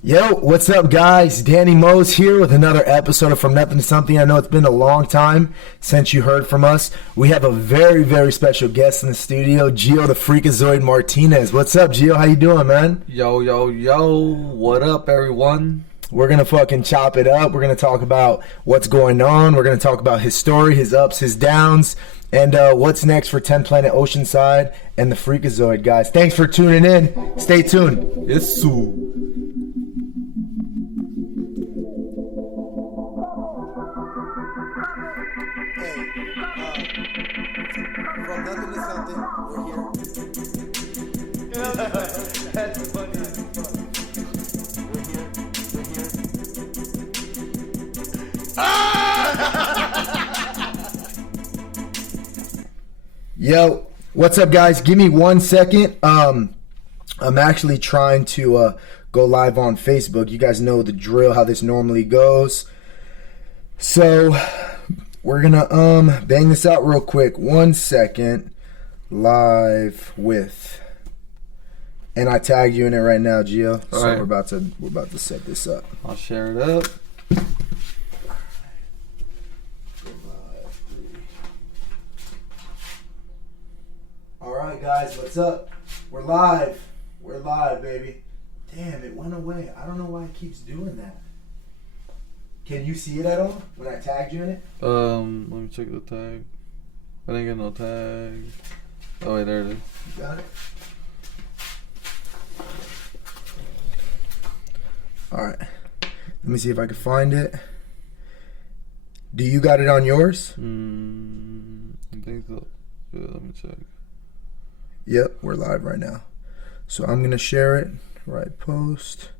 Yo, what's up, guys? Danny Mose here with another episode of From Nothing to Something. I know it's been a long time since you heard from us. We have a very, very special guest in the studio, Geo the Freakazoid Martinez. What's up, Geo? How you doing, man? Yo, yo, yo. What up, everyone? We're going to fucking chop it up. We're going to talk about what's going on. We're going to talk about his story, his ups, his downs, and what's next for 10 Planet Oceanside and the Freakazoid, guys. Thanks for tuning in. Stay tuned. Yes, sir. From nothing to something, we're here. That's funny as fuck. We're here. Yo, what's up, guys? Give me 1 second. I'm actually trying to go live on Facebook. You guys know the drill, how this normally goes. So we're gonna bang this out real quick. 1 second. Live with, and I tagged you in it right now, Gio. So right. we're about to set this up. I'll share it up. All right, guys, what's up? We're live. We're live, baby. Damn, it went away. I don't know why it keeps doing that. Can you see it at all when I tagged you in it? Let me check the tag. I didn't get no tag. Oh wait, there it is. You got it? All right. Let me see if I can find it. Do you got it on yours? I think so. Yeah, let me check. Yep, we're live right now. So I'm going to share it. Right post.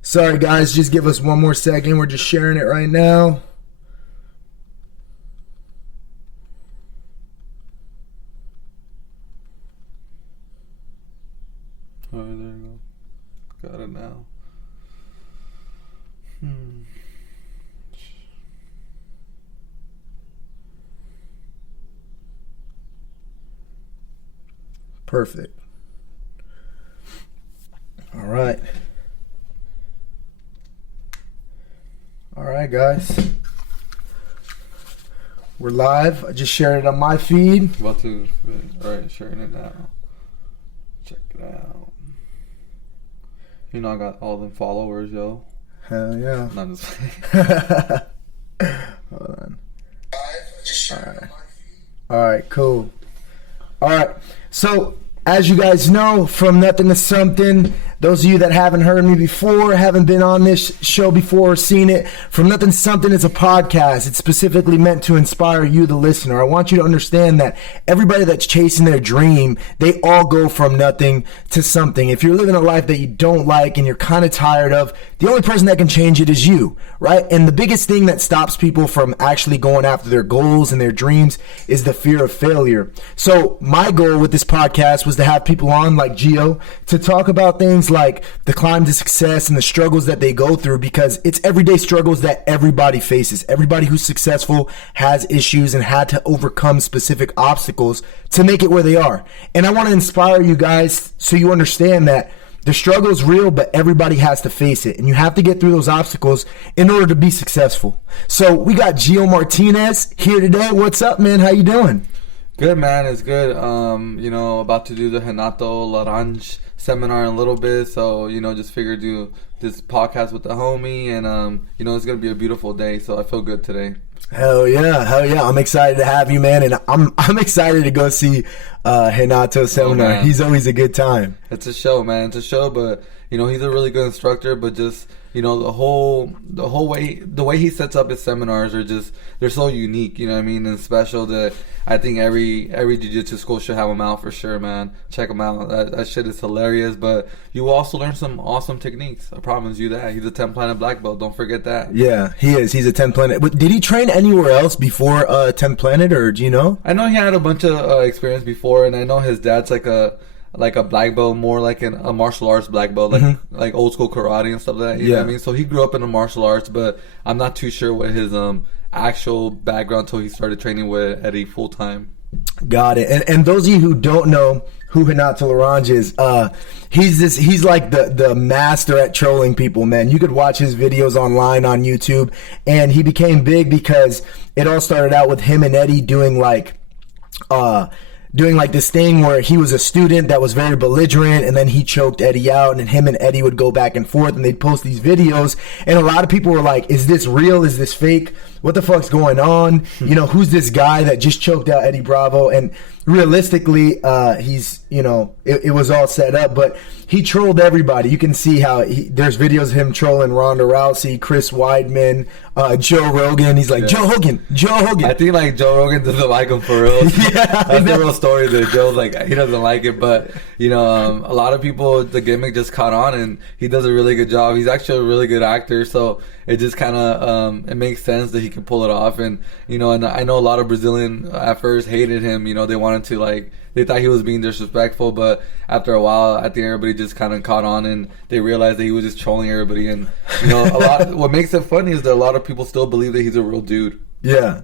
Sorry, guys. Just give us 1 more second. We're just sharing it right now. All right, there you go. Got it now. Perfect. All right. All right, guys. We're live. I just shared it on my feed. About to. All right, sharing it now. Check it out. You know I got all them followers, yo. Hell yeah. Not just. Hold on. All right. All right, cool. All right. So, as you guys know, From Nothing to Something, those of you that haven't heard me before, haven't been on this show before or seen it, From Nothing to Something is a podcast. It's specifically meant to inspire you, the listener. I want you to understand that everybody that's chasing their dream, they all go from nothing to something. If you're living a life that you don't like and you're kind of tired of, the only person that can change it is you, right? And the biggest thing that stops people from actually going after their goals and their dreams is the fear of failure. So my goal with this podcast was to have people on like Geo to talk about things like the climb to success and the struggles that they go through, because it's everyday struggles that everybody faces. Everybody who's successful has issues and had to overcome specific obstacles to make it where they are. And I want to inspire you guys so you understand that the struggle is real, but everybody has to face it. And you have to get through those obstacles in order to be successful. So we got Geo Martinez here today. What's up, man? How you doing? Good, man. It's good. About to do the Renato Larange seminar in a little bit, so just figured do this podcast with the homie, and it's gonna be a beautiful day, so I feel good today. Hell yeah. I'm excited to have you, man, and I'm excited to go see Renato's seminar. Man. He's always a good time. It's a show, man. It's a show, but he's a really good instructor, but just the whole way he sets up his seminars are just, they're so unique, and special, that I think every jiu-jitsu school should have them out for sure, man. Check them out. That shit is hilarious, but you will also learn some awesome techniques. I promise you that. He's a 10 Planet black belt. Don't forget that. Yeah, he is. He's a 10 Planet. But did he train anywhere else before 10 Planet, or do you know? I know he had a bunch of experience before, and I know his dad's like a black belt, more like a martial arts black belt, like old school karate and stuff like that. You know what I mean? So he grew up in the martial arts, but I'm not too sure what his actual background until he started training with Eddie full time. Got it. And those of you who don't know who Renato Larange is, he's like the master at trolling people, man. You could watch his videos online on YouTube, and he became big because it all started out with him and Eddie doing like this thing where he was a student that was very belligerent, and then he choked Eddie out, and then him and Eddie would go back and forth, and they'd post these videos, and a lot of people were like, is this real? Is this fake? What the fuck's going on? You know, who's this guy that just choked out Eddie Bravo? And realistically, he's, you know, it was all set up, but he trolled everybody. You can see how there's videos of him trolling Ronda Rousey, Chris Weidman, Joe Rogan. He's like, yeah. Joe Hogan. I think like Joe Rogan doesn't like him for real. Yeah, that's the real story that Joe's like, he doesn't like it, but you know, a lot of people, the gimmick just caught on, and he does a really good job. He's actually a really good actor, so it just kind of it makes sense that he can pull it off. And you know, and I know a lot of Brazilian at first hated him. You know, they wanted to like, they thought he was being disrespectful, but after a while, I think everybody just kind of caught on, and they realized that he was just trolling everybody. And you know, what makes it funny is that a lot of people still believe that he's a real dude. Yeah,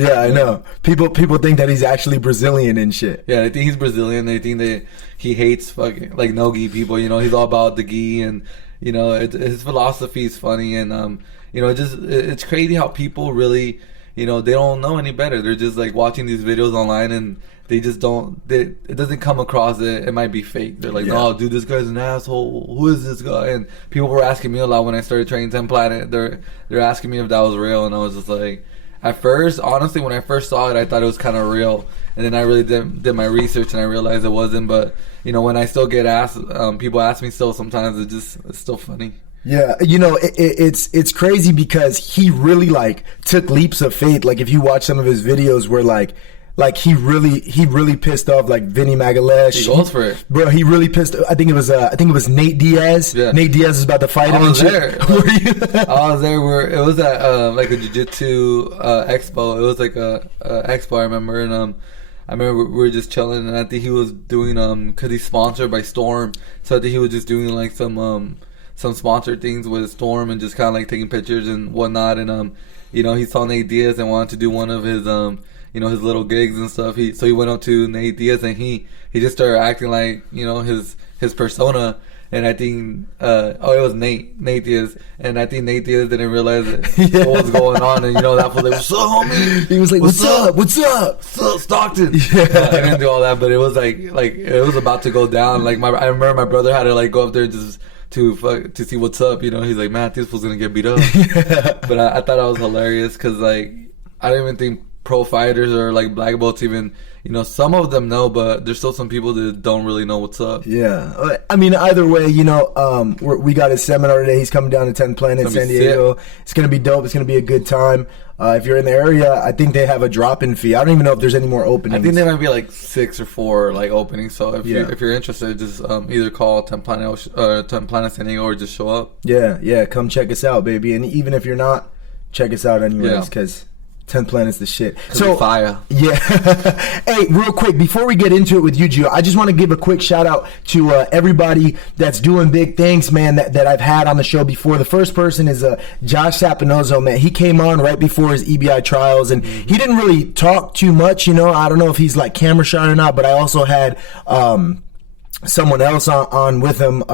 I know. People think that he's actually Brazilian and shit. Yeah, they think he's Brazilian. They think that he hates fucking like no gi people. You know, he's all about the gi, and you know, his philosophy is funny, and you know, it's crazy how people really, you know, they don't know any better. They're just like watching these videos online, and they just don't. It doesn't come across that it might be fake. They're like, no, dude, this guy's an asshole. Who is this guy? And people were asking me a lot when I started training 10 Planet. They're asking me if that was real, and I was just like, at first, honestly, when I first saw it, I thought it was kind of real, and then I really did my research, and I realized it wasn't. But you know, when I still get asked, people ask me still sometimes. It's still funny. Yeah, you know, it's crazy because he really like took leaps of faith. Like if you watch some of his videos, where like he really pissed off like Vinny Magalesh. He goes for it, bro. He really pissed. I think it was Nate Diaz. Yeah. Nate Diaz is about to fight him. I was there. Were you? I was there. Where it was at like a jiu-jitsu expo. It was like a expo. I remember, and I remember we were just chilling, and I think he was doing because he's sponsored by Storm, so I think he was just doing like some sponsored things with Storm, and just kind of like taking pictures and whatnot. And you know, he saw Nate Diaz and wanted to do one of his you know, his little gigs and stuff. So he went up to Nate Diaz, and he just started acting like, you know, his persona. And I think it was Nate Diaz, and I think Nate Diaz didn't realize what was going on. And you know, that was like, what's up, homie? He was like, what's up Stockton? Yeah. I didn't do all that, but it was like it was about to go down. Like I remember my brother had to like go up there just to see what's up. You know, he's like, man, this was gonna get beat up. Yeah. But I thought that was hilarious because like I didn't even think pro fighters or like black belts even, you know, some of them know, but there's still some people that don't really know what's up. Yeah, I mean, either way, you know, we got his seminar today. He's coming down to 10 Planet, San Diego. Sick. It's gonna be dope. It's gonna be a good time. If you're in the area, I think they have a drop-in fee. I don't even know if there's any more openings. I think there might be like 6 or 4 like openings. So if you're interested, just either call 10 Planet San Diego or just show up. Yeah, come check us out, baby. And even if you're not, check us out anyways, because 10 Planet's the shit. So fire. Yeah. Hey, real quick, before we get into it with you, Gio, I just want to give a quick shout out to everybody that's doing big things, man, that I've had on the show before. The first person is Josh Sapinozo, man. He came on right before his EBI trials, and he didn't really talk too much, you know. I don't know if he's like camera shy or not, but I also had someone else on with him,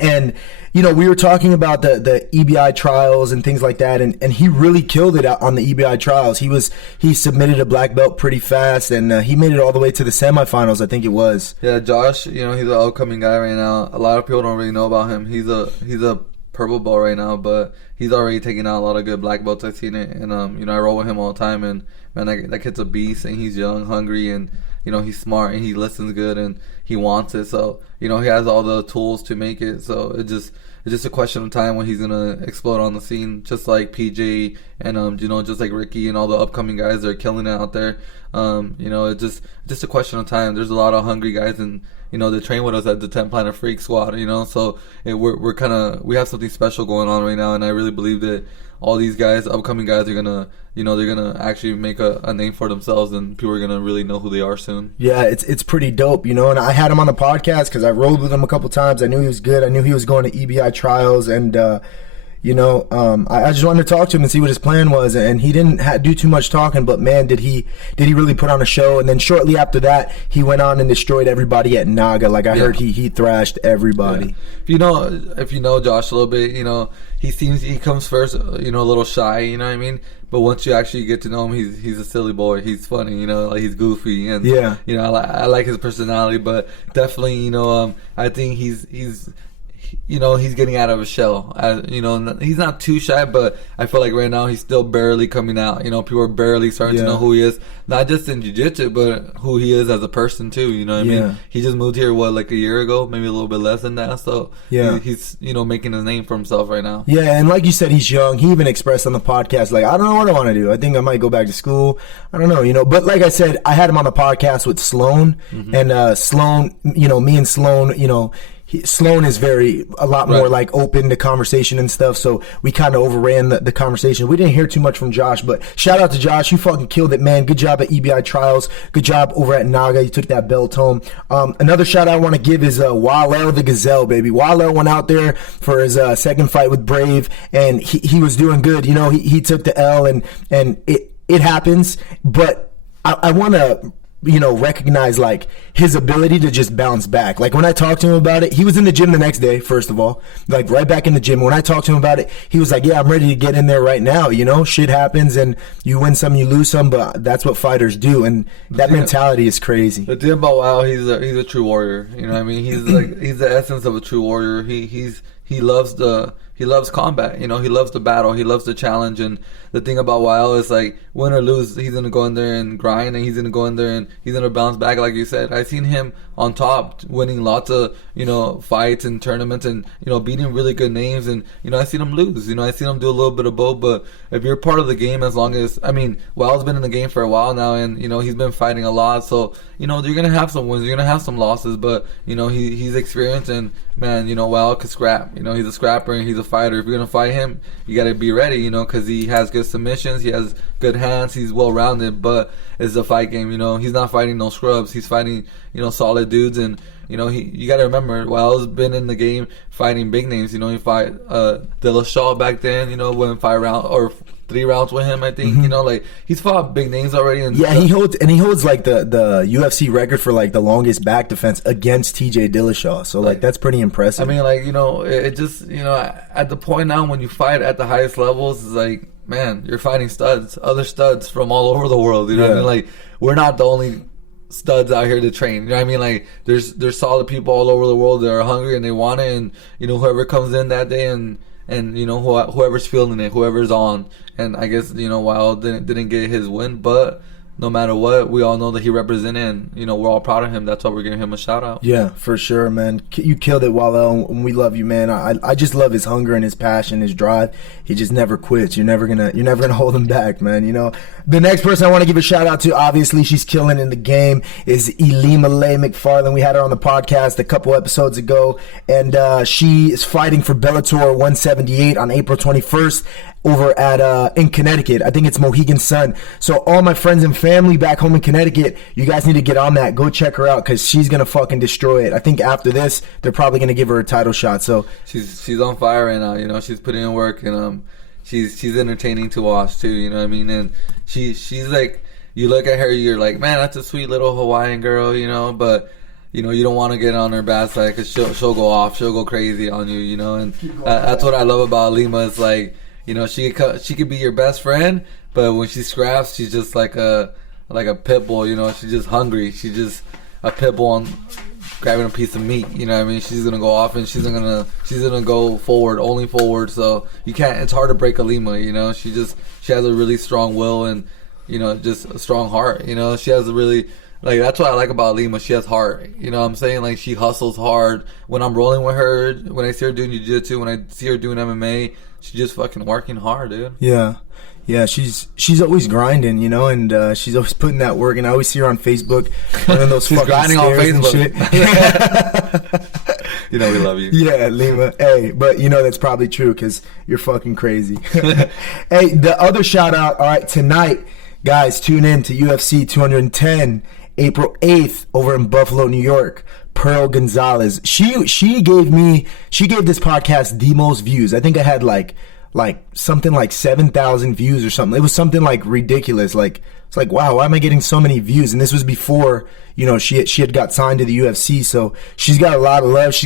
and you know, we were talking about the EBI trials and things like that, and he really killed it on the EBI trials. He submitted a black belt pretty fast, and he made it all the way to the semifinals, I think it was. Yeah, Josh, you know, he's an upcoming guy right now. A lot of people don't really know about him. He's a purple belt right now, but he's already taking out a lot of good black belts. I've seen it, and you know, I roll with him all the time, and man, that kid's a beast, and he's young, hungry, and you know, he's smart, and he listens good, and he wants it. So you know, he has all the tools to make it. So it's just a question of time when he's gonna explode on the scene, just like PJ and you know, just like Ricky and all the upcoming guys that are killing it out there. You know, it's just a question of time. There's a lot of hungry guys, and you know, they train with us at the 10 Planet Freak Squad. You know, so we have something special going on right now, and I really believe that all these guys, upcoming guys, are gonna, you know, they're gonna actually make a name for themselves, and people are gonna really know who they are soon. Yeah, it's pretty dope, you know. And I had him on the podcast because I rolled with him a couple times. I knew he was good. I knew he was going to EBI trials, and You know, I just wanted to talk to him and see what his plan was, and he didn't do too much talking. But man, did he really put on a show? And then shortly after that, he went on and destroyed everybody at Naga. Like I heard, he thrashed everybody. Yeah. If you know Josh a little bit, you know he comes first, you know, a little shy. You know what I mean? But once you actually get to know him, he's a silly boy. He's funny, you know, like he's goofy, and you know, I like his personality. But definitely, you know, I think he's you know, he's getting out of his shell. You know, he's not too shy, but I feel like right now he's still barely coming out. You know, people are barely starting to know who he is, not just in jiu-jitsu, but who he is as a person too. You know what I mean? He just moved here like a year ago, maybe a little bit less than that. So he's you know, making a name for himself right now. Yeah, and like you said, he's young. He even expressed on the podcast, like, I don't know what I want to do. I think I might go back to school. I don't know, you know. But like I said, I had him on the podcast with Sloan, and Sloan, you know, me and Sloan, you know, Sloan is a lot more like open to conversation and stuff, so we kind of overran the conversation. We didn't hear too much from Josh, but shout out to Josh. You fucking killed it, man. Good job at EBI Trials. Good job over at Naga. You took that belt home. Another shout out I want to give is Walel the Gazelle, baby. Walel went out there for his second fight with Brave, and he was doing good. You know, he took the L, and it happens, but I want to, you know, recognize like his ability to just bounce back. Like when I talked to him about it, he was in the gym the next day, first of all, like right back in the gym. When I talked to him about it, he was like, yeah, I'm ready to get in there right now. You know, shit happens and you win some, you lose some, but that's what fighters do. And that mentality is crazy. The thing about Wow, he's a true warrior. You know what I mean? He's the essence of a true warrior. He loves combat, you know, he loves the battle, he loves the challenge. And the thing about Weil is like, win or lose, he's gonna go in there and grind, and he's gonna go in there and he's gonna bounce back. Like you said, I've seen him on top winning lots of, you know, fights and tournaments, and, you know, beating really good names. And, you know, I've seen him lose, you know, I've seen him do a little bit of both. But if you're part of the game, as long as, I mean, Weil's been in the game for a while now, and, you know, he's been fighting a lot, so, you know, you're gonna have some wins, you're gonna have some losses, but, you know, he's experienced, and man, you know, Weil could scrap. You know, he's a scrapper and he's a fighter. If you're gonna fight him, you gotta be ready, you know, because he has good submissions, he has good hands, he's well rounded. But it's a fight game, you know. He's not fighting no scrubs. He's fighting, you know, solid dudes. And, you know, you gotta remember, Weil's been in the game fighting big names. You know, he fought De La Shaw back then. You know, went 5 rounds or 3 rounds with him, I think. You know, like, he's fought big names already. And he holds like the UFC record for like the longest back defense against TJ Dillashaw. So like that's pretty impressive. I mean, like, you know, it just, you know, at the point now when you fight at the highest levels, it's like, man, you're fighting studs, other studs from all over the world. You know what I mean? Like, we're not the only studs out here to train. You know what I mean? Like, there's solid people all over the world that are hungry and they want it, and, you know, whoever comes in that day and you know, whoever's feeling it, whoever's on. And I guess, you know, Weil didn't get his win, but no matter what, we all know that he represented, and, you know, we're all proud of him. That's why we're giving him a shout out. Yeah, for sure, man. You killed it, Walel, and we love you, man. I just love his hunger and his passion, his drive. He just never quits. You're never gonna hold him back, man. You know, the next person I want to give a shout out to, obviously she's killing in the game, is Ilimale McFarland. We had her on the podcast a couple episodes ago, and she is fighting for Bellator 178 on April 21st. Over at in Connecticut. I think it's Mohegan Sun. So all my friends and family back home in Connecticut, you guys need to get on that. Go check her out, because she's gonna fucking destroy it. I think after this, they're probably gonna give her a title shot. So she's on fire right now. You know, she's putting in work, and she's entertaining to watch too. You know what I mean? And she's like, you look at her, you're like, man, that's a sweet little Hawaiian girl. You know, but, you know, you don't want to get on her bad side, because she'll go off, she'll go crazy on you. You know, and that's what I love about Lima. Is like, you know, she could be your best friend, but when she scraps, she's just like a pit bull. You know, she's just hungry. She's just a pit bull on grabbing a piece of meat. You know what I mean? She's gonna go off, and she's gonna go forward, only forward. So you can't. It's hard to break a Lima. You know, she has a really strong will, and, you know, just a strong heart. You know, she has a really, like, that's what I like about Lima. She has heart. You know what I'm saying? Like, she hustles hard. When I'm rolling with her, when I see her doing jiu-jitsu, when I see her doing MMA, she's just fucking working hard, dude. Yeah, she's always grinding, you know, and she's always putting that work. And I always see her on Facebook, running those she's fucking grinding on Facebook and shit. You know we love you. Yeah, Lima. Hey, but you know that's probably true, because you're fucking crazy. Hey, the other shout out. All right, tonight, guys, tune in to UFC 210, April 8th, over in Buffalo, New York. Pearl Gonzalez. She gave this podcast the most views. I think I had like something like 7,000 views or something. It was something like ridiculous. Like, it's like, wow, why am I getting so many views? And this was before, you know, she had got signed to the UFC. So she's got a lot of love. She